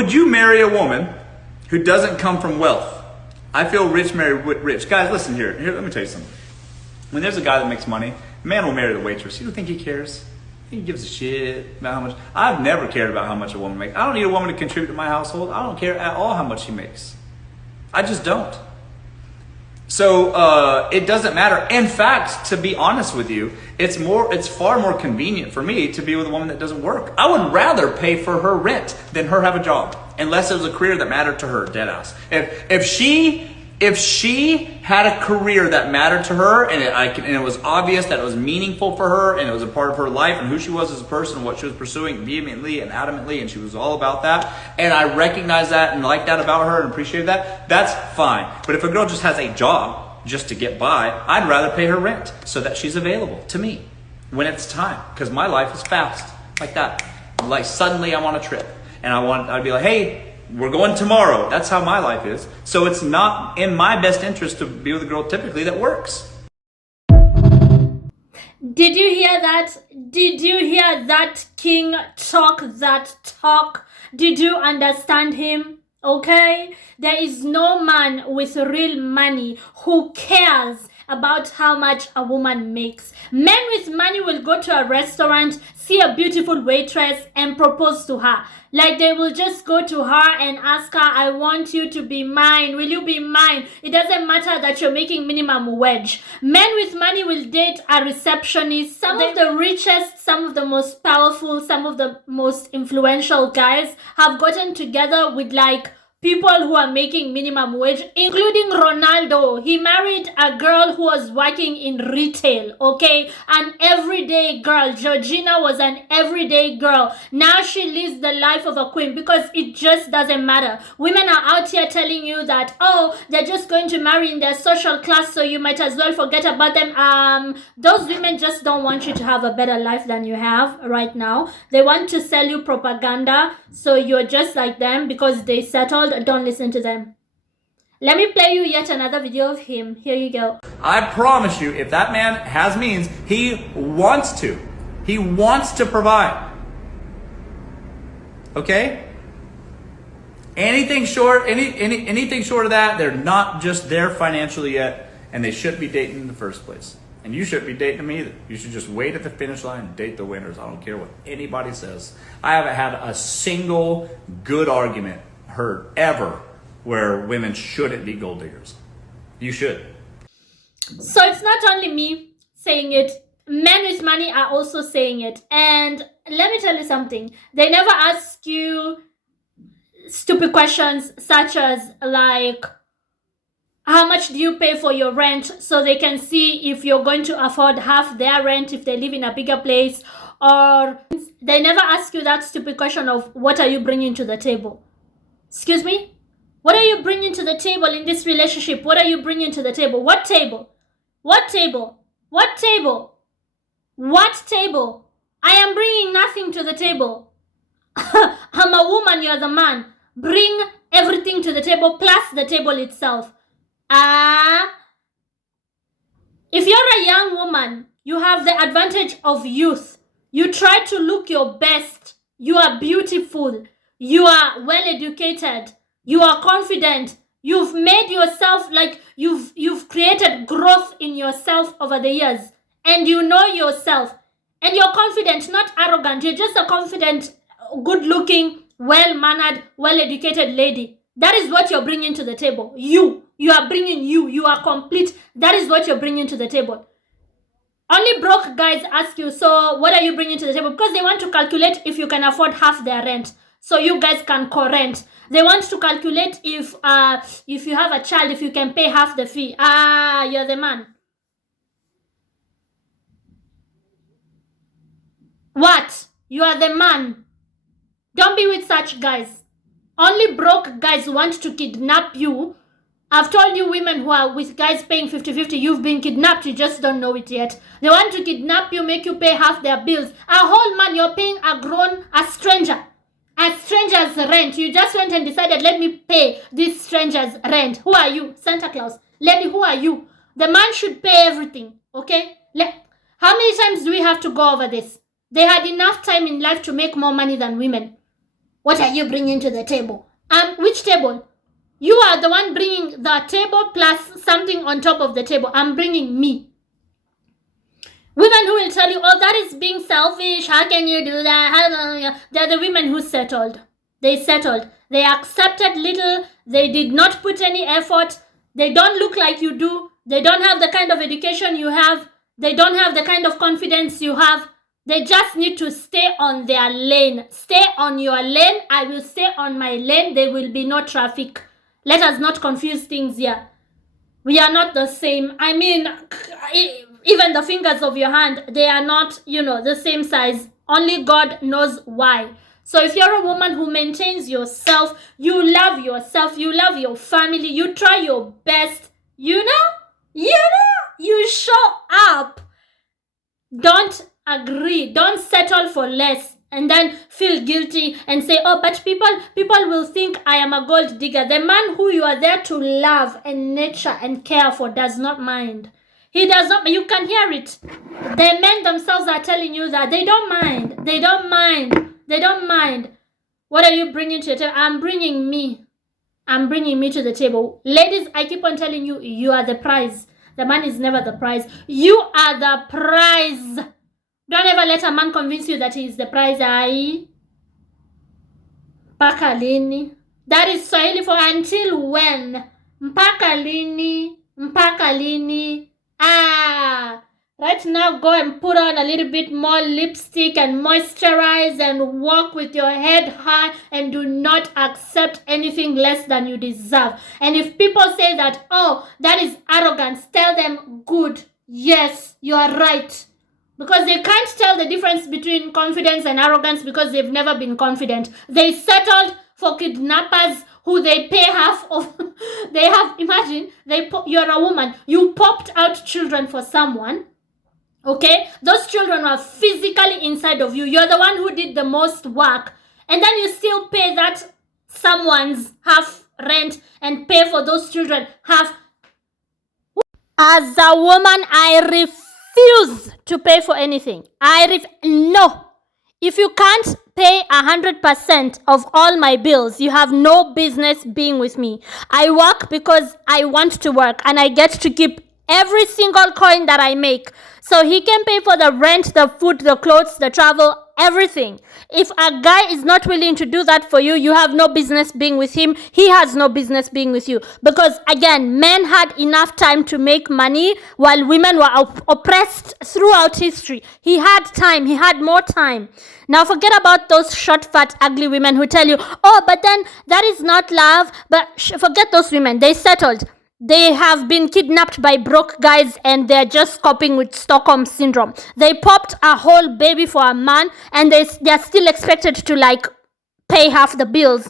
Would you marry a woman who doesn't come from wealth? I feel rich marry rich. Guys, listen here. Let me tell you something. When there's a guy that makes money, a man will marry the waitress. You don't think he cares? He gives a shit about how much. I've never cared about how much a woman makes. I don't need a woman to contribute to my household. I don't care at all how much she makes. I just don't. So it doesn't matter. In fact, to be honest with you, it's far more convenient for me to be with a woman that doesn't work. I would rather pay for her rent than her have a job, unless it was a career that mattered to her, dead ass. If she had a career that mattered to her and it was obvious that it was meaningful for her and it was a part of her life and who she was as a person and what she was pursuing vehemently and adamantly, and she was all about that, and I recognize that and like that about her and appreciate that, that's fine. But if a girl just has a job just to get by, I'd rather pay her rent so that she's available to me when it's time, because my life is fast like that. Like suddenly I'm on a trip and I'd be like, hey, we're going tomorrow. That's how my life is. So it's not in my best interest to be with a girl typically that works. Did you hear that? Did you hear that king talk that talk? Did you understand him? Okay? There is no man with real money who cares about how much a woman makes. Men with money will go to a restaurant, see a beautiful waitress and propose to her. Like they will just go to her and ask her, I want you to be mine. Will you be mine? It doesn't matter that you're making minimum wage. Men with money will date a receptionist. Some of the richest, some of the most powerful, some of the most influential guys have gotten together with like people who are making minimum wage, including Ronaldo. He married a girl who was working in retail, okay? An everyday girl. Georgina was an everyday girl. Now she lives the life of a queen because it just doesn't matter. Women are out here telling you that, oh, they're just going to marry in their social class, so you might as well forget about them. Those women just don't want you to have a better life than you have right now. They want to sell you propaganda, so you're just like them because they settled. Don't listen to them. Let me play you yet another video of him. Here you go. I promise you, if that man has means, he wants to. He wants to provide. Okay? Anything short, anything short of that, they're not just there financially yet, and they shouldn't be dating in the first place. And you shouldn't be dating them either. You should just wait at the finish line and date the winners. I don't care what anybody says. I haven't had a single good argument heard ever where women shouldn't be gold diggers. You should. So it's not only me saying it. Men with money are also saying it. And let me tell you something. They never ask you stupid questions such as like, how much do you pay for your rent, so they can see if you're going to afford half their rent if they live in a bigger place. Or they never ask you that stupid question of what are you bringing to the table. Excuse me? What are you bringing to the table in this relationship? What are you bringing to the table? What table? What table? What table? What table? I am bringing nothing to the table. I'm a woman, you're the man. Bring everything to the table plus the table itself. If you're a young woman, you have the advantage of youth. You try to look your best. You are beautiful. You are well educated. You are confident. You've made yourself like you've created growth in yourself over the years. And you know yourself. And you're confident, not arrogant. You're just a confident, good-looking, well-mannered, well-educated lady. That is what you're bringing to the table. You are bringing you. You are complete. That is what you're bringing to the table. Only broke guys ask you, so what are you bringing to the table? Because they want to calculate if you can afford half their rent, so you guys can co-rent. They want to calculate if you have a child, if you can pay half the fee. You're the man. What? You are the man. Don't be with such guys. Only broke guys want to kidnap you. I've told you, women who are with guys paying 50-50, you've been kidnapped, you just don't know it yet. They want to kidnap you, make you pay half their bills. A whole man, you're paying a stranger's rent. You just went and decided, let me pay this stranger's rent. Who are you? Santa Claus. Lady, who are you? The man should pay everything, okay? How many times do we have to go over this? They had enough time in life to make more money than women. What are you bringing to the table? Which table? You are the one bringing the table plus something on top of the table. I'm bringing me. Women who will tell you, oh, that is being selfish. How can you do that? They're the women who settled. They settled. They accepted little. They did not put any effort. They don't look like you do. They don't have the kind of education you have. They don't have the kind of confidence you have. They just need to stay on their lane. Stay on your lane. I will stay on my lane. There will be no traffic. Let us not confuse things here. We are not the same. I mean, even the fingers of your hand, they are not, the same size. Only God knows why. So if you're a woman who maintains yourself, you love yourself, you love your family, you try your best, you show up. Don't agree. Don't settle for less and then feel guilty and say, oh, but people will think I am a gold digger. The man who you are there to love and nurture and care for does not mind. He does not. You can hear it. The men themselves are telling you that they don't mind. They don't mind. They don't mind. What are you bringing to the table? I'm bringing me. I'm bringing me to the table. Ladies, I keep on telling you, you are the prize. The man is never the prize. You are the prize. Don't ever let a man convince you that he is the prize. Ai. Mpaka lini. That is Swahili for until when. Mpaka lini. Mpaka lini. Right now, go and put on a little bit more lipstick and moisturize and walk with your head high and do not accept anything less than you deserve. And if people say that, oh, that is arrogance, tell them, good. Yes, you are right. Because they can't tell the difference between confidence and arrogance because they've never been confident. They settled for kidnappers who they pay half of. They have, imagine, you're a woman. You popped out children for someone. Okay? Those children were physically inside of you. You're the one who did the most work. And then you still pay that someone's half rent and pay for those children half. As a woman, I refuse to pay for anything. No. If you can't pay 100% of all my bills, you have no business being with me. I work because I want to work and I get to keep every single coin that I make. So he can pay for the rent, the food, the clothes, the travel, everything. If a guy is not willing to do that for you, you have no business being with him. He has no business being with you. Because again, men had enough time to make money while women were oppressed throughout history. He had time. He had more time. Now forget about those short, fat, ugly women who tell you, oh, but then that is not love. But forget those women. They settled. They have been kidnapped by broke guys and they're just coping with Stockholm syndrome. They popped a whole baby for a man and they're still expected to pay half the bills,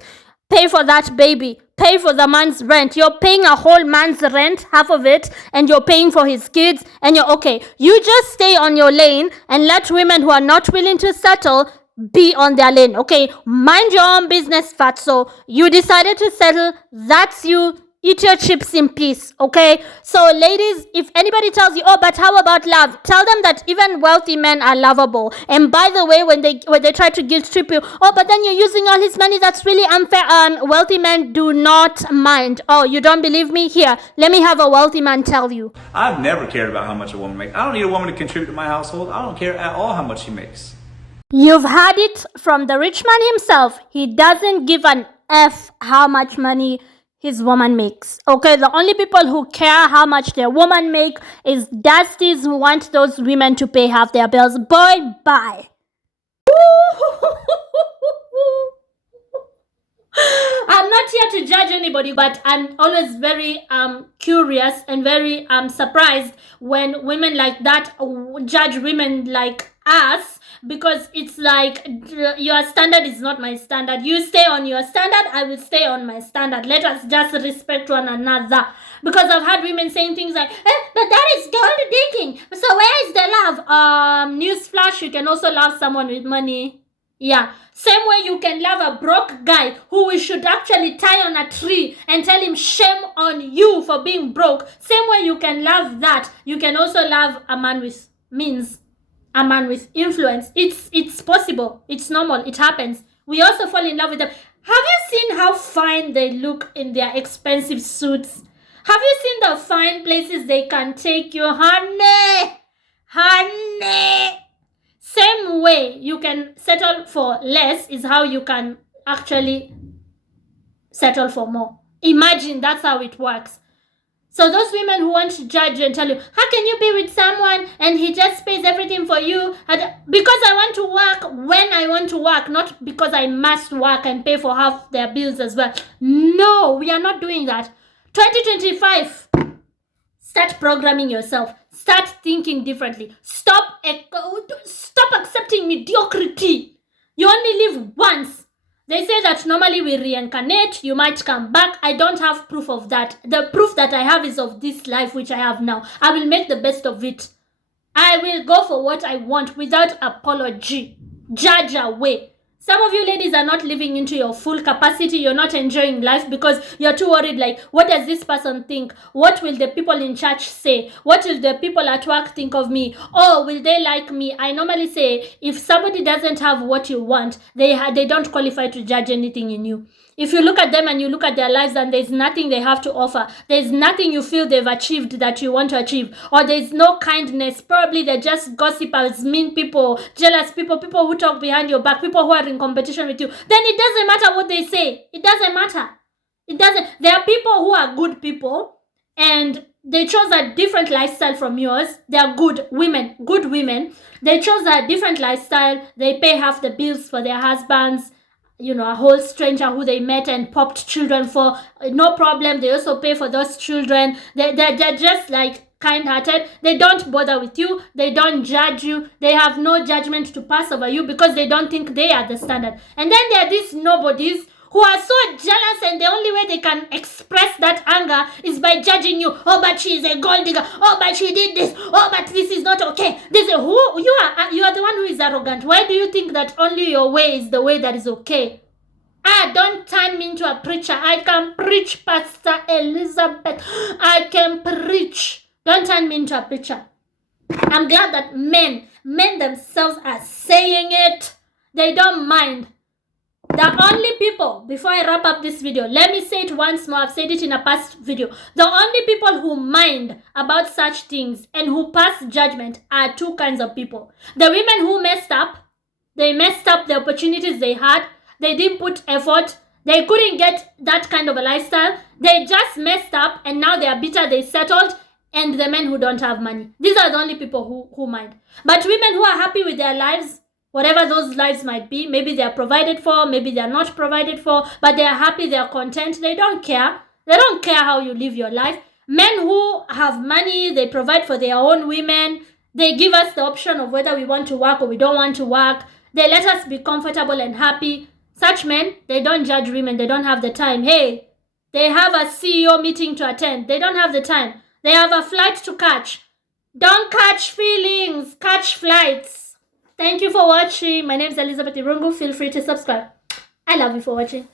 pay for that baby, pay for the man's rent. You're paying a whole man's rent, half of it, and you're paying for his kids and you're okay. You just stay on your lane and let women who are not willing to settle be on their lane. Okay, mind your own business, fatso. You decided to settle, that's you. Eat your chips in peace, okay? So ladies, if anybody tells you, oh, but how about love? Tell them that even wealthy men are lovable. And by the way, when they try to guilt trip you, oh, but then you're using all his money, that's really unfair. Wealthy men do not mind. Oh, you don't believe me? Here, let me have a wealthy man tell you. I've never cared about how much a woman makes. I don't need a woman to contribute to my household. I don't care at all how much she makes. You've had it from the rich man himself. He doesn't give an F how much money his woman makes. Okay, the only people who care how much their woman make is Dusties who want those women to pay half their bills. Boy, bye. I'm not here to judge anybody, but I'm always very curious and very surprised when women like that judge women like us, because it's like your standard is not my standard. You stay on your standard, I will stay on my standard. Let us just respect one another. Because I've had women saying things like, but that is gold digging. So where is the love? Newsflash, you can also love someone with money. Yeah. Same way you can love a broke guy who we should actually tie on a tree and tell him shame on you for being broke. Same way you can love that. You can also love a man with means, a man with influence. It's possible. It's normal. It happens. We also fall in love with them. Have you seen how fine they look in their expensive suits? Have you seen the fine places they can take you? Honey! Honey! Same way you can settle for less is how you can actually settle for more. Imagine that's how it works. So those women who want to judge you and tell you, how can you be with someone and he just pays everything for you? And because I want to work when I want to work, not because I must work and pay for half their bills as well. No, we are not doing that. 2025, start programming yourself. Start thinking differently. Stop accepting mediocrity. You only live once. They say that normally we reincarnate, you might come back. I don't have proof of that. The proof that I have is of this life which I have now. I will make the best of it. I will go for what I want without apology. Judge away. Some of you ladies are not living into your full capacity. You're not enjoying life because you're too worried, like, what does this person think? What will the people in church say? What will the people at work think of me? Oh, will they like me? I normally say, if somebody doesn't have what you want, they don't qualify to judge anything in you. If you look at them and you look at their lives and there's nothing they have to offer, there's nothing you feel they've achieved that you want to achieve, or there's no kindness, probably they're just gossipers, mean people, jealous people, people who talk behind your back, people who are in competition with you, then it doesn't matter what they say. It doesn't matter. It doesn't. There are people who are good people and they chose a different lifestyle from yours. They are good women. They chose a different lifestyle. They pay half the bills for their husbands. You know, a whole stranger who they met and popped children for, no problem. They also pay for those children. They're just like kind-hearted. They don't bother with you. They don't judge you. They have no judgment to pass over you because they don't think they are the standard. And then there are these nobodies who are so jealous, and the only way they can express that anger is by judging you. Oh, but she is a gold digger. Oh, but she did this. Oh, but this is not okay. This is who you are. You are the one who is arrogant. Why do you think that only your way is the way that is okay? Don't turn me into a preacher. I can preach, Pastor Elizabeth. I can preach. Don't turn me into a preacher. I'm glad that men themselves are saying it. They don't mind. The only people, before I wrap up this video, let me say it once more. I've said it in a past video. The only people who mind about such things and who pass judgment are two kinds of people. The women who messed up. They messed up the opportunities they had. They didn't put effort. They couldn't get that kind of a lifestyle. They just messed up and now they are bitter. They settled. And the men who don't have money. These are the only people who mind. But women who are happy with their lives, whatever those lives might be, maybe they are provided for, maybe they are not provided for, but they are happy, they are content, they don't care. They don't care how you live your life. Men who have money, they provide for their own women. They give us the option of whether we want to work or we don't want to work. They let us be comfortable and happy. Such men, they don't judge women. They don't have the time. Hey, they have a CEO meeting to attend. They don't have the time. They have a flight to catch. Don't catch feelings. Catch flights. Thank you for watching. My name is Elizabeth Irungu. Feel free to subscribe. I love you for watching.